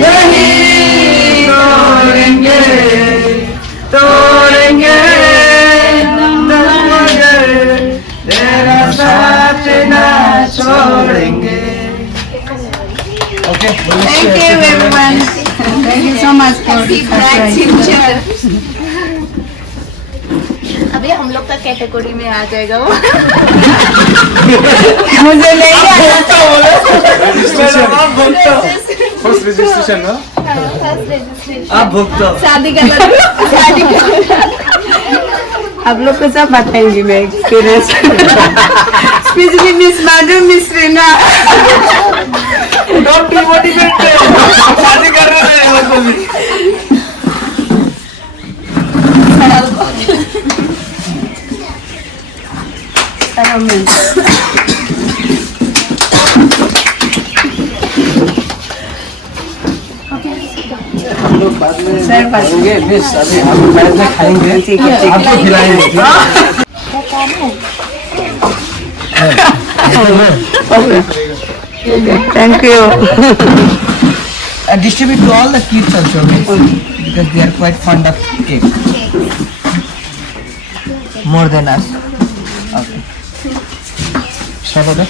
नहीं तोड़ेंगे तोड़ेंगे मगर तेरा साथ ना छोड़ेंगे। Okay. Thank you everyone. Thank you so much for अभी हम लोग का कैटेगरी में आ जाएगा वो। मुझे नहीं फर्स्ट रजिस्ट्रेशन ना फर्स्ट रजिस्ट्रेशन आप भुगतो शादी का शादी का आप लोग को सब बताएंगी मैं experience specially miss Madhu miss Reena don't demotivate शादी कर रहे हैं मतलब भी हम लोग बाद में खाएंगे मिस अभी हम बाद में खाएंगे ठीक है आपको खिलाएंगे thank you and distribute to all the kids also because they are quite fond of cake more than us. Okay. Shall I do?